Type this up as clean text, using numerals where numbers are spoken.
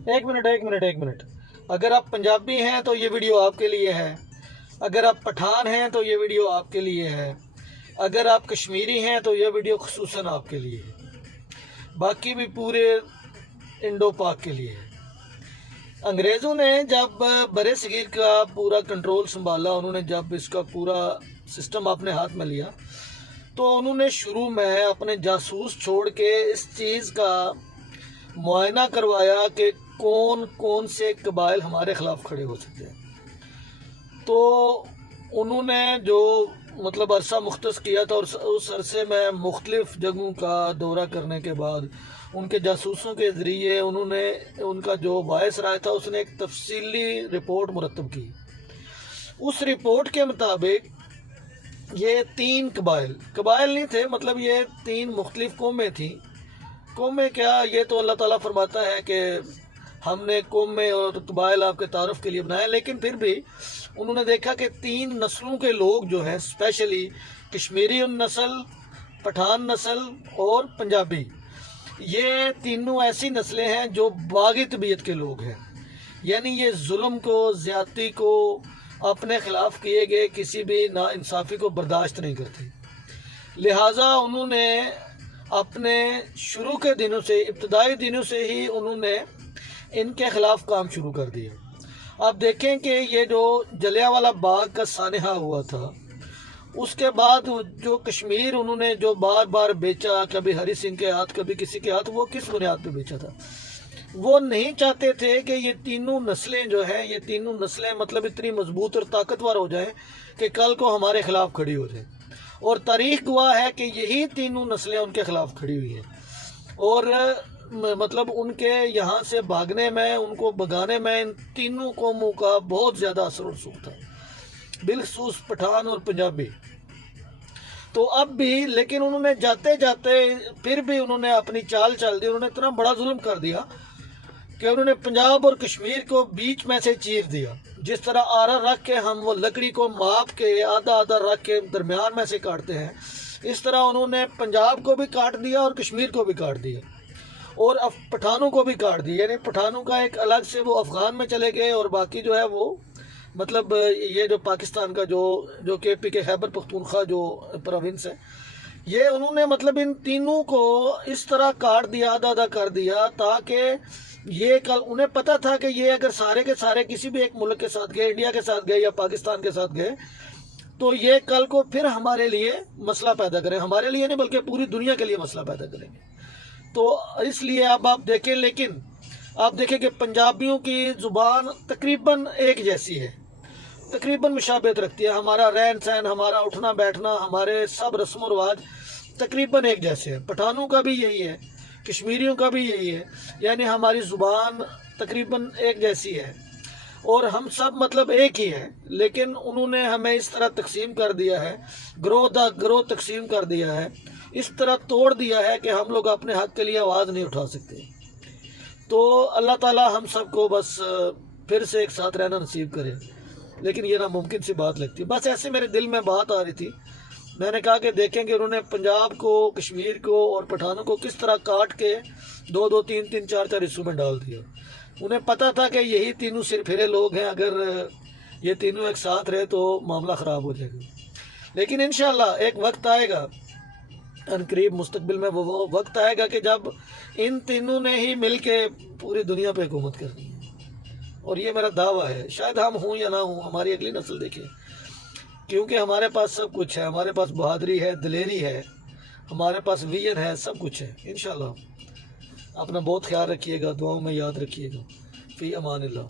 एक मिनट। अगर आप पंजाबी हैं तो ये वीडियो आपके लिए है, अगर आप पठान हैं तो ये वीडियो आपके लिए है, अगर आप कश्मीरी हैं तो ये वीडियो खुसूसन आपके लिए है, बाकी भी पूरे इंडो पाक के लिए है। अंग्रेज़ों ने जब बरे सगीर का पूरा कंट्रोल संभाला, उन्होंने जब इसका पूरा सिस्टम अपने हाथ में लिया, तो उन्होंने शुरू में अपने जासूस छोड़ के इस चीज़ का मुआयना करवाया कि कौन कौन से कबाइल हमारे ख़िलाफ़ खड़े हो सकते हैं। तो उन्होंने जो मतलब अरसा मुख्तस किया था, और उस अरसे में मुख्तलिफ़ जगहों का दौरा करने के बाद उनके जासूसों के ज़रिए उन्होंने उनका जो वायस राय था उसने एक तफसीली रिपोर्ट मुरतब की। उस रिपोर्ट के मुताबिक ये 3 कबाइल नहीं थे, मतलब ये 3 मुख्तलिफ़ कौमें थीं। कौमें क्या, ये तो अल्लाह ताला फरमाता है कि हमने कौमें और कबाइल आपके तारुफ के लिए बनाया, लेकिन फिर भी उन्होंने देखा कि 3 नस्लों के लोग जो हैं, स्पेशली कश्मीरी नस्ल, पठान नस्ल और पंजाबी, ये तीनों ऐसी नस्लें हैं जो बागी तबीयत के लोग हैं, यानी ये जुल्म को, ज़्यादती को, अपने ख़िलाफ़ किए गए किसी भी नाइंसाफ़ी को बर्दाश्त नहीं करते। लिहाजा उन्होंने अपने शुरू के दिनों से, इब्तदाई दिनों से ही उन्होंने इनके ख़िलाफ़ काम शुरू कर दिया। आप देखें कि ये जो जलियांवाला बाग का सानहा हुआ था, उसके बाद जो कश्मीर उन्होंने जो बार बार बेचा, कभी हरी सिंह के हाथ कभी किसी के हाथ, वो किस बुनियाद पे बेचा था? वो नहीं चाहते थे कि ये तीनों नस्लें जो हैं, ये तीनों नस्लें मतलब इतनी मजबूत और ताकतवर हो जाएं कि कल को हमारे ख़िलाफ़ खड़ी हो जाए। और तारीख़ गवाह है कि यही तीनों नस्लें उनके ख़िलाफ़ खड़ी हुई हैं, और मतलब उनके यहाँ से भागने में, उनको भगाने में इन तीनों कौमों का बहुत ज़्यादा असर और रसूख था, बिलखसूस पठान और पंजाबी। तो अब भी, लेकिन उन्होंने जाते जाते फिर भी उन्होंने अपनी चाल चल दी। उन्होंने इतना बड़ा जुल्म कर दिया कि उन्होंने पंजाब और कश्मीर को बीच में से चीर दिया। जिस तरह आरा रख के हम वो लकड़ी को माप के आधा आधा रख के दरमियान में से काटते हैं, इस तरह उन्होंने पंजाब को भी काट दिया और कश्मीर को भी काट दिया, और अब पठानों को भी काट दिया। यानी पठानों का एक अलग से वो अफ़गान में चले गए, और बाकी जो है वो मतलब ये जो पाकिस्तान का जो KP के खैबर पख्तूनख्वा जो प्रोविंस है, ये उन्होंने मतलब इन तीनों को इस तरह काट दिया, आधा आधा कर दिया, ताकि ये कल उन्हें पता था कि ये अगर सारे के सारे किसी भी एक मुल्क के साथ गए, इंडिया के साथ गए या पाकिस्तान के साथ गए, तो ये कल को फिर हमारे लिए मसला पैदा करें, हमारे लिए नहीं बल्कि पूरी दुनिया के लिए मसला पैदा करेंगे। तो इसलिए अब आप देखें, लेकिन आप देखें कि पंजाबियों की ज़ुबान तकरीबन एक जैसी है, तकरीबन मुशाबहत रखती है। हमारा रहन सहन, हमारा उठना बैठना, हमारे सब रस्म व रिवाज तकरीबन एक जैसे हैं। पठानों का भी यही है, कश्मीरियों का भी यही है, यानी हमारी ज़ुबान तकरीबन एक जैसी है, और हम सब मतलब एक ही है। लेकिन उन्होंने हमें इस तरह तकसीम कर दिया है, ग्रोह तकसीम कर दिया है, इस तरह तोड़ दिया है कि हम लोग अपने हक़ के लिए आवाज़ नहीं उठा सकते। तो अल्लाह ताला हम सबको बस फिर से एक साथ रहना नसीब करे, लेकिन ये नामुमकिन सी बात लगती है। बस ऐसे मेरे दिल में बात आ रही थी, मैंने कहा कि देखेंगे उन्होंने पंजाब को, कश्मीर को और पठानों को किस तरह काट के 2-2, 3-3, 4-4 हिस्सों में डाल दिया। उन्हें पता था कि यही तीनों सिरफिरे लोग हैं, अगर ये तीनों एक साथ रहे तो मामला ख़राब हो जाएगा। लेकिन इंशाअल्लाह एक वक्त आएगा, अनकरीब मुस्तकबिल में वो वक्त आएगा कि जब इन तीनों ने ही मिल के पूरी दुनिया पे हुकूमत करनी है, और ये मेरा दावा है। शायद हम हों या ना हों, हमारी अगली नस्ल देखे, क्योंकि हमारे पास सब कुछ है, हमारे पास बहादुरी है, दिलेरी है, हमारे पास विजन है, सब कुछ है। इंशाअल्लाह अपना बहुत ख्याल रखिएगा, दुआओं में याद रखिएगा। फ़ी अमानिल्लाह।